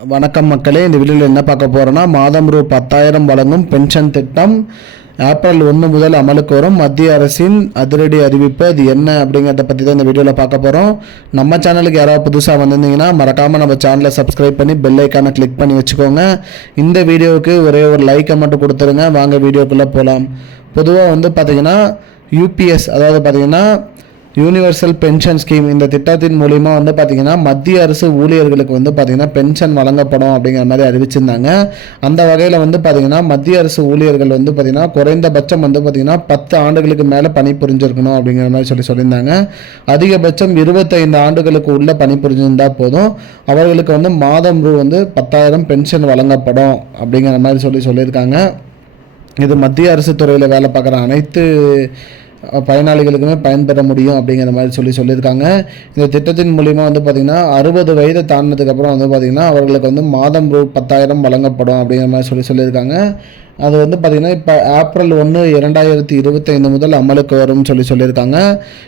வணக்கம் மக்களே, இந்த வீடியோவில் என்ன பார்க்க போகிறோன்னா, மாதம் ரூ 10,000 வழங்கும் பென்ஷன் திட்டம் ஏப்ரல் 1 முதல் அமலுக்கு வரும். மத்திய அரசின் அதிரடி அறிவிப்பு அது என்ன அப்படிங்கிறத பற்றி தான் இந்த வீடியோவில் பார்க்க போகிறோம். நம்ம சேனலுக்கு யாராவது புதுசாக வந்திருந்தீங்கன்னா மறக்காமல் நம்ம சேனலை சப்ஸ்கிரைப் பண்ணி பெல் ஐக்கானை கிளிக் பண்ணி வச்சுக்கோங்க. இந்த வீடியோவுக்கு ஒரே ஒரு லைக்கை மட்டும் கொடுத்துருங்க. வாங்க வீடியோக்குள்ளே போகலாம். பொதுவாக பார்த்தீங்கன்னா யூபிஎஸ், அதாவது பார்த்தீங்கன்னா யூனிவர்சல் பென்ஷன் ஸ்கீம், இந்த திட்டத்தின் மூலிமா பார்த்தீங்கன்னா மத்திய அரசு ஊழியர்களுக்கு பார்த்தீங்கன்னா பென்ஷன் வழங்கப்படும் அப்படிங்கிற மாதிரி அறிவிச்சிருந்தாங்க. அந்த வகையில் பார்த்தீங்கன்னா மத்திய அரசு ஊழியர்கள் பார்த்தீங்கன்னா குறைந்தபட்சம் பார்த்தீங்கன்னா 10 ஆண்டுகளுக்கு மேலே பணிபுரிஞ்சிருக்கணும் அப்படிங்கிற மாதிரி சொல்லியிருந்தாங்க. அதிகபட்சம் 25 ஆண்டுகளுக்கு உள்ள பணிபுரிஞ்சிருந்தால் போதும், அவர்களுக்கு மாதம் ரூ 10,000 பென்ஷன் வழங்கப்படும் அப்படிங்கிற மாதிரி சொல்லியிருக்காங்க. இது மத்திய அரசு துறையில் வேலை பார்க்குற அனைத்து பயனாளிகளுக்குமே பயன்பெற முடியும் அப்படிங்கிற மாதிரி சொல்லியிருக்காங்க. இந்த திட்டத்தின் மூலிமா பார்த்திங்கன்னா 60 வயது தாண்டினதுக்கப்புறம் பார்த்திங்கன்னா அவர்களுக்கு மாதம் ரூ 10,000 வழங்கப்படும் அப்படிங்கிற மாதிரி சொல்லியிருக்காங்க. அது பார்த்திங்கன்னா இப்போ ஏப்ரல் 1, 2025 முதல் அமலுக்கு வரும்னு சொல்லியிருக்காங்க.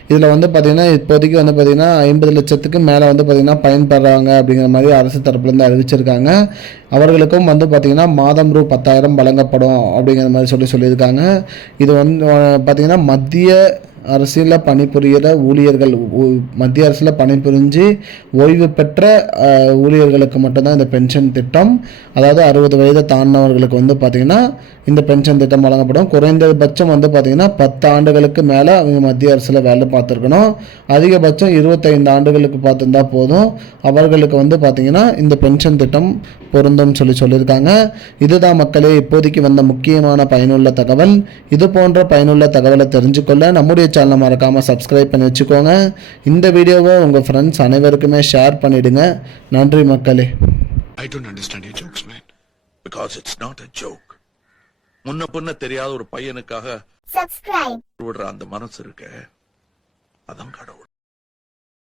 இதில் பார்த்திங்கன்னா இப்போதைக்கு பார்த்திங்கன்னா 50 லட்சத்துக்கு மேலே பார்த்திங்கன்னா பயன்பெறாங்க அப்படிங்கிற மாதிரி அரசு தரப்புலேருந்து அறிவிச்சிருக்காங்க. அவர்களுக்கும் பார்த்திங்கன்னா மாதம் ரூ 10,000 வழங்கப்படும் அப்படிங்கிற மாதிரி சொல்லியிருக்காங்க. இது பார்த்திங்கன்னா மத்திய அரசில் பணிபுரிகிற ஊழியர்கள், மத்திய அரசில் பணிபுரிஞ்சு ஓய்வு பெற்ற ஊழியர்களுக்கு மட்டும்தான் இந்த பென்ஷன் திட்டம். அதாவது 60 வயதை தாண்டினவர்களுக்கு பார்த்திங்கன்னா இந்த பென்ஷன் திட்டம் வழங்கப்படும். குறைந்தபட்சம் பார்த்திங்கன்னா 10 ஆண்டுகளுக்கு மேலே அவங்க மத்திய அரசில் வேலை பார்த்துருக்கணும். அதிகபட்சம் 25 ஆண்டுகளுக்கு பார்த்துருந்தா போதும், அவர்களுக்கு பார்த்திங்கன்னா இந்த பென்ஷன் திட்டம் பொருந்தும் சொல்லியிருக்காங்க. இதுதான் மக்களே இப்போதைக்கு வந்த முக்கியமான பயனுள்ள தகவல். இது போன்ற பயனுள்ள தகவலை தெரிஞ்சுக்கொள்ள நம்முடைய சேனலை மறக்காமல் சப்ஸ்கிரைப் பண்ணி வச்சுக்கோங்க. இந்த வீடியோவை உங்கள் ஃப்ரெண்ட்ஸ் அனைவருக்குமே ஷேர் பண்ணிடுங்க. நன்றி மக்களே. I don't understand your jokes, man. Because it's not a joke. முன்ன பொண்ண தெரியாத ஒரு பையனுக்காக விடுற அந்த மனசு இருக்க, அதான் கடவுள்.